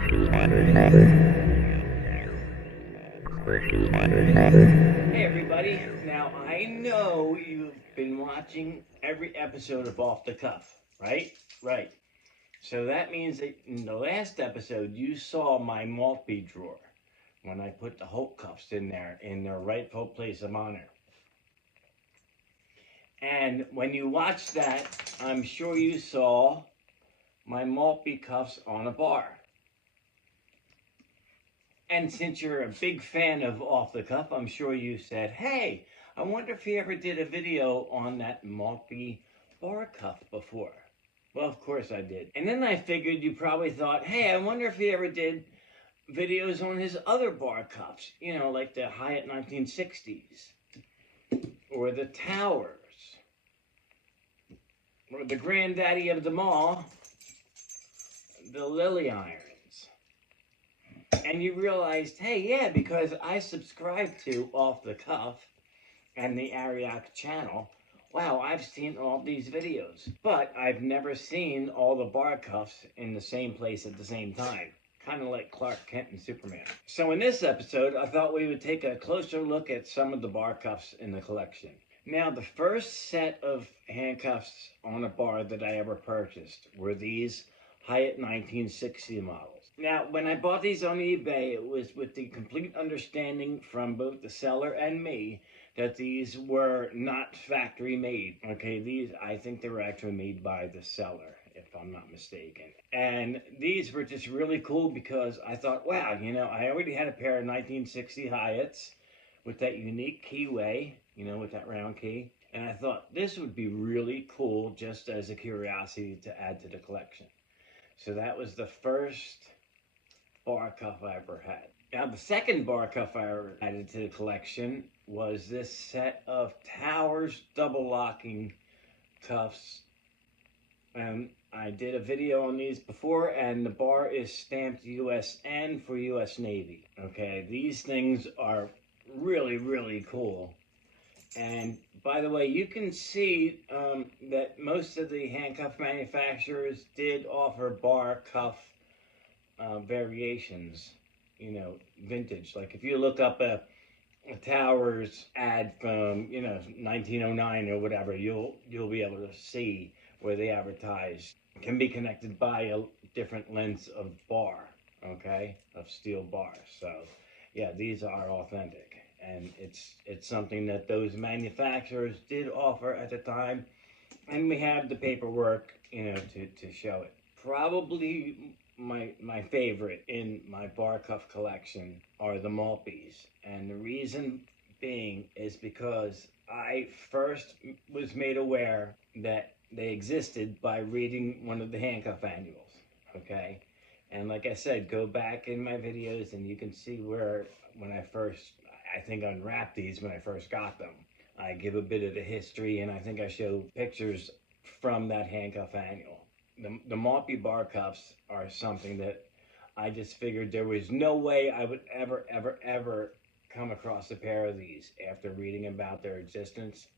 Hey everybody, now I know you've been watching every episode of Off the Cuff, right? Right. So that means that in the last episode you saw my Maltby drawer when I put the Hulk cuffs in there in their rightful place of honor. And when you watched that, I'm sure you saw my Maltby cuffs on a bar. And since you're a big fan of Off the Cuff, I'm sure you said, hey, I wonder if he ever did a video on that Maltby bar cuff before. Well, of course I did. And then I figured you probably thought, hey, I wonder if he ever did videos on his other bar cuffs, you know, like the Hyatt 1960s, or the Towers, or the granddaddy of them all, the Lily Irons. And you realized, hey, yeah, because I subscribe to Off the Cuff and the Arioch channel, wow, I've seen all these videos. But I've never seen all the bar cuffs in the same place at the same time. Kind of like Clark Kent and Superman. So in this episode, I thought we would take a closer look at some of the bar cuffs in the collection. Now, the first set of handcuffs on a bar that I ever purchased were these Hyatt 1960 models. Now, when I bought these on eBay, it was with the complete understanding from both the seller and me that these were not factory made. Okay, these, I think they were actually made by the seller, if I'm not mistaken. And these were just really cool because I thought, wow, you know, I already had a pair of 1960 Hyatts with that unique keyway, you know, with that round key. And I thought this would be really cool just as a curiosity to add to the collection. So that was the first bar cuff I ever had. Now the second bar cuff I ever added to the collection was this set of Towers double locking cuffs. I did a video on these before, and the bar is stamped USN for US Navy. Okay, these things are really, really cool. And by the way, you can see that most of the handcuff manufacturers did offer bar cuff variations, you know, vintage. Like if you look up a Towers ad from, you know, 1909 or whatever, you'll be able to see where they advertise. It can be connected by a different lengths of bar, okay, of steel bar. So yeah, these are authentic, and it's something that those manufacturers did offer at the time, and we have the paperwork, you know, to show it. Probably my favorite in my bar cuff collection are the Maltbys, and the reason being is because I first was made aware that they existed by reading one of the handcuff manuals, okay? And like I said, go back in my videos and you can see where when I first, I think unwrapped these when I first got them. I give a bit of the history, and I think I show pictures from that handcuff manual. The Maltby bar cuffs are something that I just figured there was no way I would ever come across a pair of these after reading about their existence.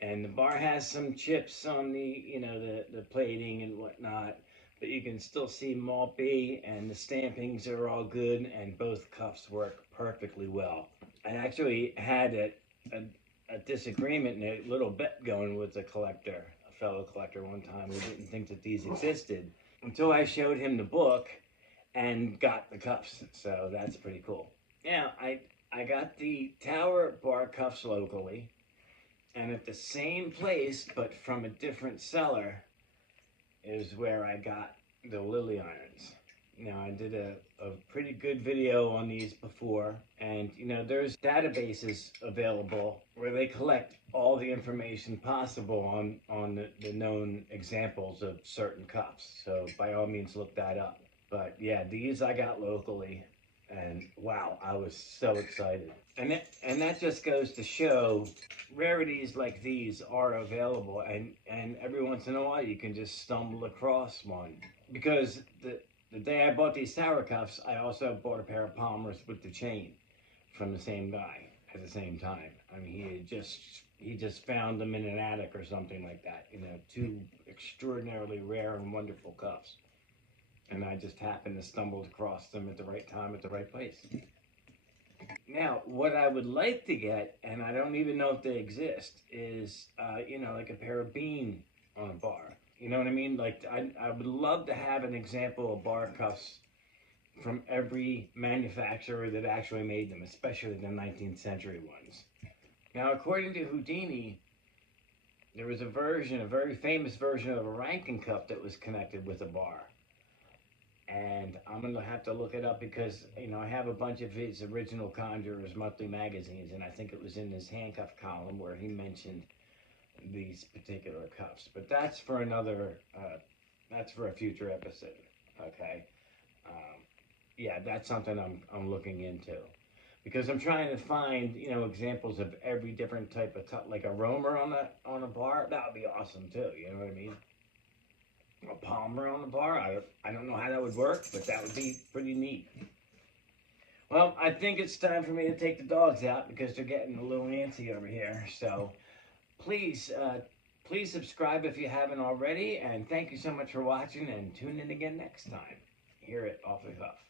And the bar has some chips on the, you know, the plating and whatnot, but you can still see Maltby, and the stampings are all good, and both cuffs work perfectly well. I actually had a disagreement and a little bet going with a collector, a fellow collector one time who didn't think that these existed until I showed him the book and got the cuffs. So that's pretty cool. Yeah, I got the Tower bar cuffs locally, and at the same place but from a different seller is where I got the Lily Irons. Now, I did a pretty good video on these before, and you know, there's databases available where they collect all the information possible on the known examples of certain cuffs. So by all means, look that up. But yeah, these I got locally, and wow, I was so excited. And that just goes to show rarities like these are available, and every once in a while you can just stumble across one. Because the day I bought these Tower cuffs, I also bought a pair of Palmers with the chain from the same guy at the same time. I mean, he just found them in an attic or something like that. You know, two extraordinarily rare and wonderful cuffs. and I just happened to stumble across them at the right time at the right place. Now, what I would like to get, and I don't even know if they exist, is like a pair of bean on a bar. You know what I mean? Like I would love to have an example of bar cuffs from every manufacturer that actually made them, especially the 19th century ones. Now, according to Houdini, there was a very famous version of a Rankin cup that was connected with a bar. And I'm gonna have to look it up because I have a bunch of his original Conjurers monthly magazines, and I think it was in his handcuff column where he mentioned these particular cuffs. But that's for that's for a future episode. Okay, yeah, that's something I'm looking into because I'm trying to find examples of every different type of cup, like a roamer on a bar. That would be awesome too. You know what I mean? A palmer on the bar. I don't know how that would work, but that would be pretty neat. Well, I think it's time for me to take the dogs out because they're getting a little antsy over here. So please subscribe if you haven't already, and thank you so much for watching, and tune in again next time here at Off the Cuff.